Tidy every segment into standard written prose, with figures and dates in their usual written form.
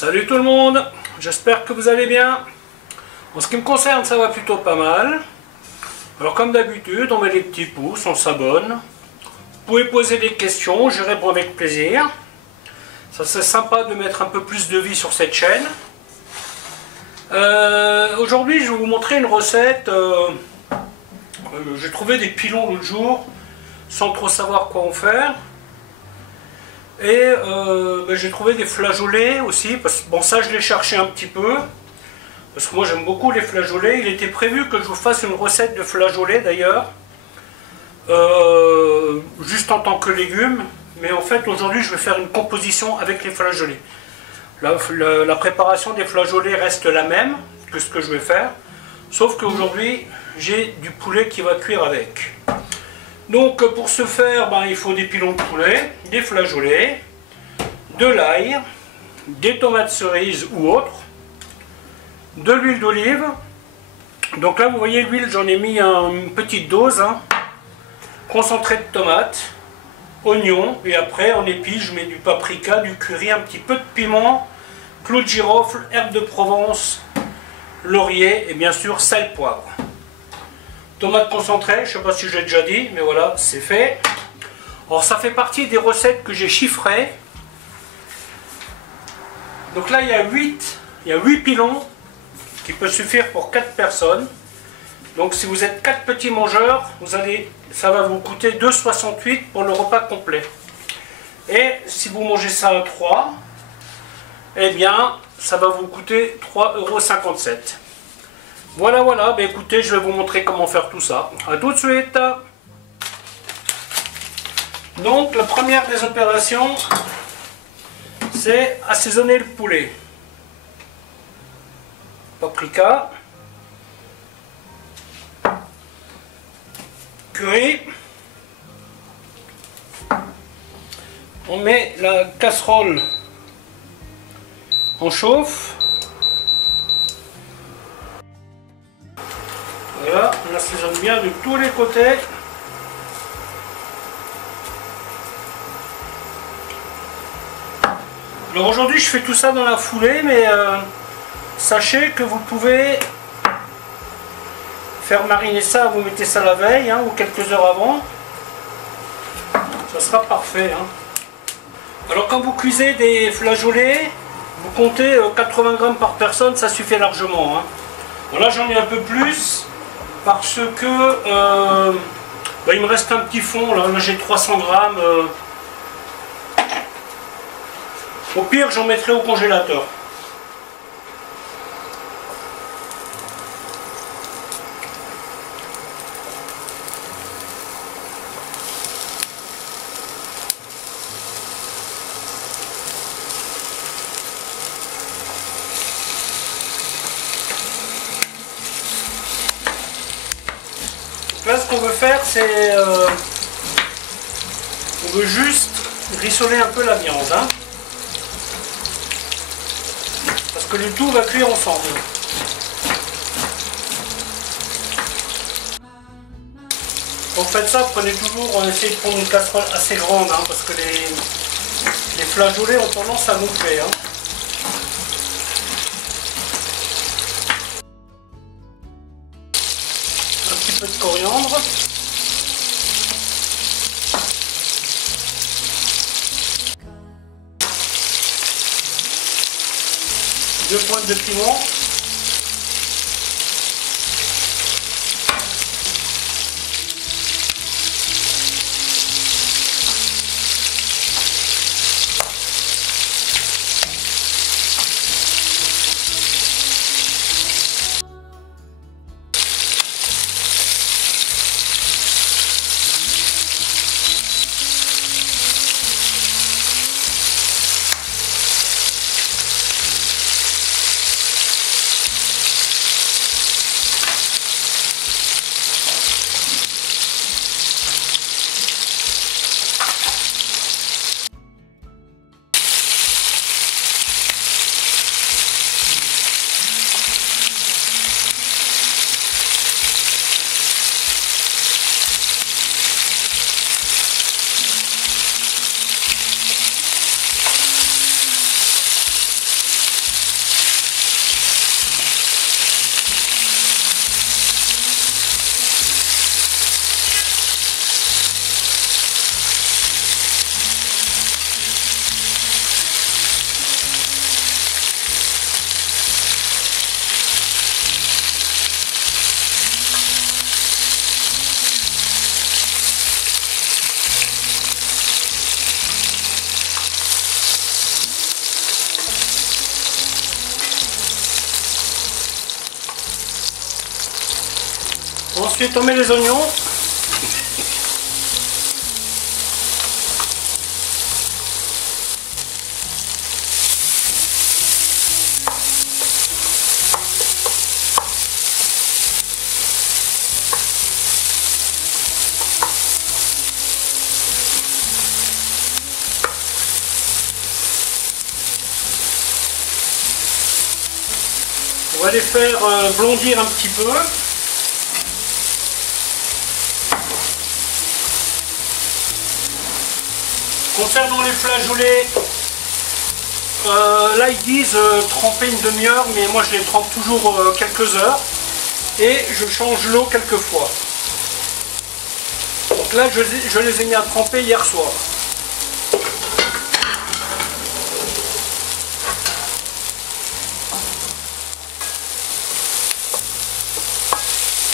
Salut tout le monde, j'espère que vous allez bien. En ce qui me concerne, ça va plutôt pas mal. Alors comme d'habitude, on met les petits pouces, on s'abonne. Vous pouvez poser des questions, je réponds avec plaisir. Ça c'est sympa de mettre un peu plus de vie sur cette chaîne. Aujourd'hui, je vais vous montrer une recette. J'ai trouvé des pilons l'autre jour, sans trop savoir quoi en faire. Et j'ai trouvé des flageolets aussi, parce que bon, ça je l'ai cherché un petit peu, parce que moi j'aime beaucoup les flageolets. Il était prévu que je vous fasse une recette de flageolets d'ailleurs, juste en tant que légumes, mais en fait aujourd'hui je vais faire une composition avec les flageolets. La préparation des flageolets reste la même que ce que je vais faire, sauf qu'aujourd'hui j'ai du poulet qui va cuire avec. Donc pour ce faire, il faut des pilons de poulet, des flageolets, de l'ail, des tomates cerises ou autres, de l'huile d'olive. Donc là vous voyez l'huile, j'en ai mis une petite dose, concentré de tomates, oignons, et après en épices je mets du paprika, du curry, un petit peu de piment, clou de girofle, herbe de Provence, laurier et bien sûr sel, poivre. Tomate concentrée, je ne sais pas si j'ai déjà dit, mais voilà, c'est fait. Alors ça fait partie des recettes que j'ai chiffrées. Donc là il y a 8 pilons qui peuvent suffire pour 4 personnes. Donc si vous êtes 4 petits mangeurs, ça va vous coûter 2,68 pour le repas complet. Et si vous mangez ça à 3, eh bien ça va vous coûter 3,57 €. Voilà, écoutez, je vais vous montrer comment faire tout ça. A tout de suite. Donc, la première des opérations, c'est assaisonner le poulet. Paprika. Curry. On met la casserole en chauffe. Voilà, on assaisonne bien de tous les côtés. Alors aujourd'hui je fais tout ça dans la foulée, mais sachez que vous pouvez faire mariner ça, vous mettez ça la veille ou quelques heures avant. Ça sera parfait. Alors quand vous cuisez des flageolets, vous comptez 80 grammes par personne, ça suffit largement. Bon, là j'en ai un peu plus. Parce que il me reste un petit fond, là j'ai 300 grammes. Au pire, j'en mettrai au congélateur. Là, ce qu'on veut faire, c'est on veut juste rissoler un peu la viande, parce que le tout va cuire ensemble. Quand vous faites ça, prenez toujours, essayez de prendre une casserole assez grande, parce que les flageolets ont tendance à gonfler. Un petit peu de coriandre. Deux pointes de piment. Ensuite on met les oignons. On va les faire blondir un petit peu. Concernant les flageolets, là ils disent tremper une demi-heure, mais moi je les trempe toujours quelques heures et je change l'eau quelques fois. Donc là je les ai mis à tremper hier soir.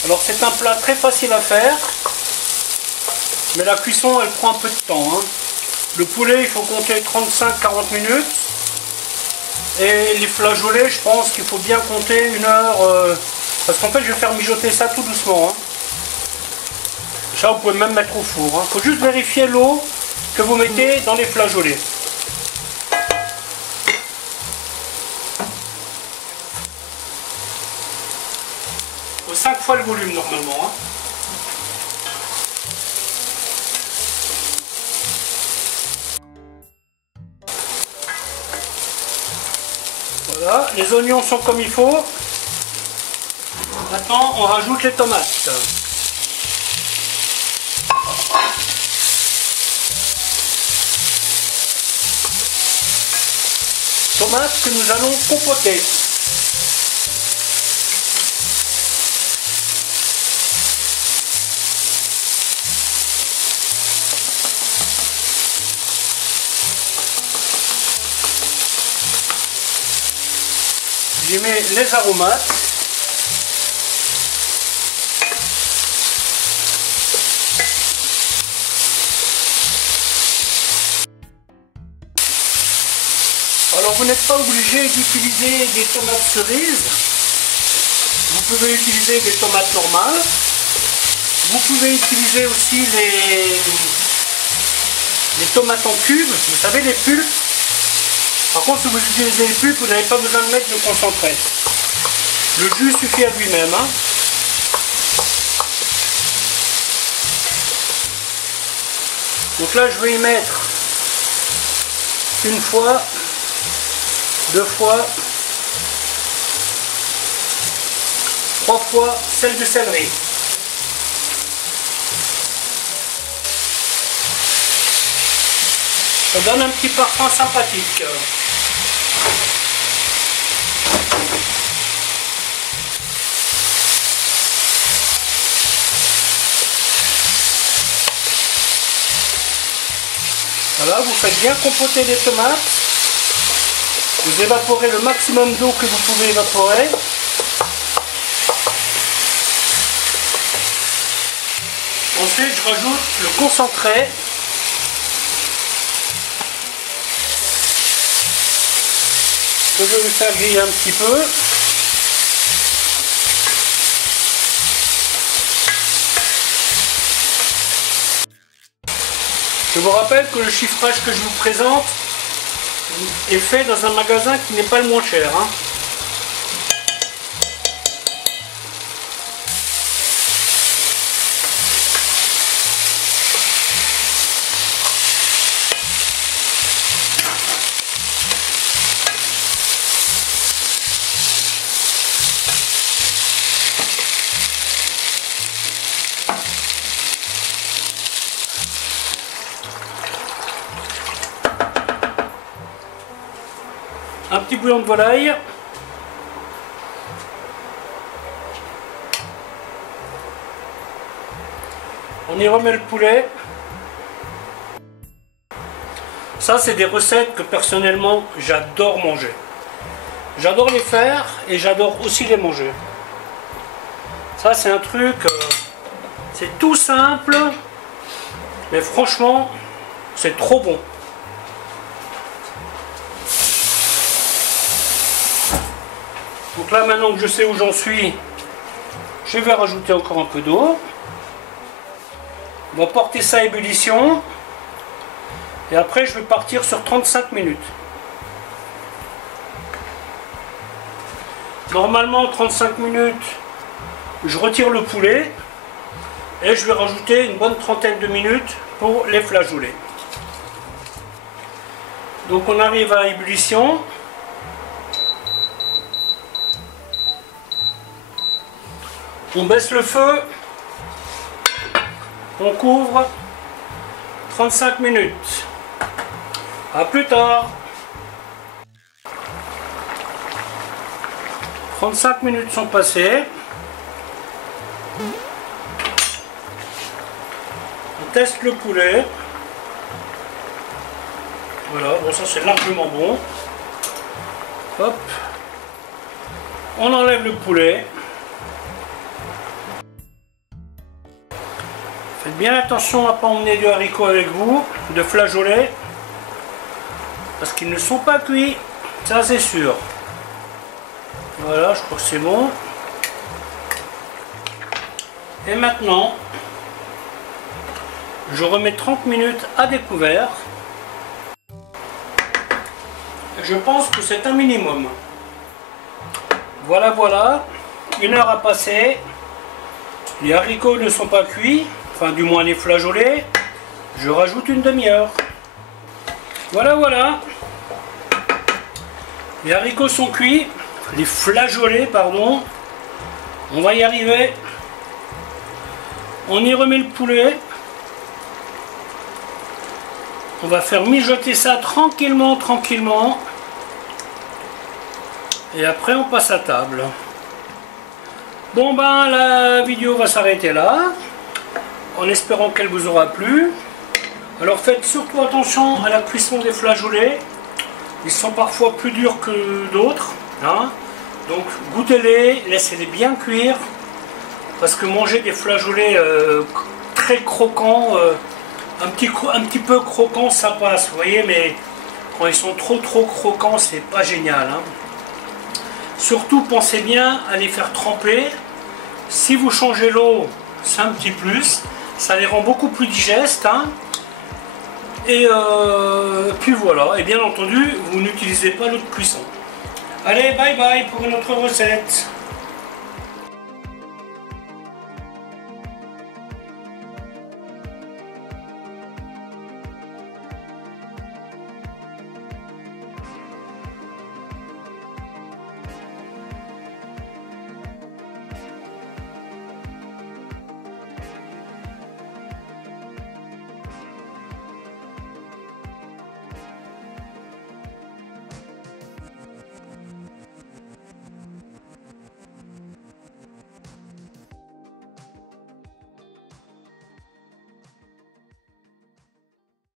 Alors c'est un plat très facile à faire, mais la cuisson elle prend un peu de temps, hein. Le poulet il faut compter 35-40 minutes, et les flageolets je pense qu'il faut bien compter 1 heure, parce qu'en fait je vais faire mijoter ça tout doucement, hein. Ça vous pouvez même mettre au four, hein. Faut juste vérifier l'eau que vous mettez dans les flageolets. Faut 5 fois le volume normalement, hein. Voilà, les oignons sont comme il faut. Maintenant, on rajoute les tomates. Tomates que nous allons compoter. J'y mets les aromates. Alors vous n'êtes pas obligé d'utiliser des tomates cerises. Vous pouvez utiliser des tomates normales. Vous pouvez utiliser aussi les tomates en cubes. Vous savez, les pulpes. Par contre, si vous utilisez les pulpes, vous n'avez pas besoin de mettre de concentré. Le jus suffit à lui-même, hein. Donc là, je vais y mettre 1 fois, 2 fois, 3 fois sel de céleri. Ça donne un petit parfum sympathique. Voilà, vous faites bien compoter les tomates. Vous évaporez le maximum d'eau que vous pouvez évaporer. Ensuite, je rajoute le concentré. Je vais le faire griller un petit peu. Je vous rappelle que le chiffrage que je vous présente est fait dans un magasin qui n'est pas le moins cher, hein. Un petit bouillon de volaille. On y remet le poulet. Ça, c'est des recettes que personnellement j'adore manger. J'adore les faire et j'adore aussi les manger. Ça, c'est un truc, c'est tout simple, mais franchement, c'est trop bon. Donc là, maintenant que je sais où j'en suis, Je vais rajouter encore un peu d'eau. On va porter ça à ébullition. Et après, je vais partir sur 35 minutes. Normalement, 35 minutes, je retire le poulet. Et je vais rajouter une bonne trentaine de minutes pour les flageolets. Donc on arrive à ébullition. On baisse le feu. On couvre 35 minutes. A plus tard. 35 minutes sont passées. On teste le poulet. Voilà, bon ça c'est largement bon. Hop. On enlève le poulet. Faites bien attention à ne pas emmener du haricot avec vous, de flageolets, parce qu'ils ne sont pas cuits, ça c'est sûr. Voilà, je crois que c'est bon. Et maintenant, je remets 30 minutes à découvert. Je pense que c'est un minimum. Voilà, voilà. 1 heure a passé. Les haricots ne sont pas cuits. Enfin, du moins les flageolets. Je rajoute une demi-heure. Voilà, voilà. Les haricots sont cuits. Les flageolets, pardon. On va y arriver. On y remet le poulet. On va faire mijoter ça tranquillement, tranquillement. Et après on passe à table. Bon ben la vidéo va s'arrêter là. En espérant qu'elle vous aura plu. Alors faites surtout attention à la cuisson des flageolets. Ils sont parfois plus durs que d'autres. Hein. Donc goûtez-les, laissez-les bien cuire. Parce que manger des flageolets très croquants, un petit peu croquants, ça passe, vous voyez, mais quand ils sont trop croquants, c'est pas génial. Hein. Surtout, pensez bien à les faire tremper. Si vous changez l'eau, c'est un petit plus. Ça les rend beaucoup plus digestes. Hein. Et puis voilà. Et bien entendu, vous n'utilisez pas l'eau de cuisson. Allez, bye bye pour une autre recette.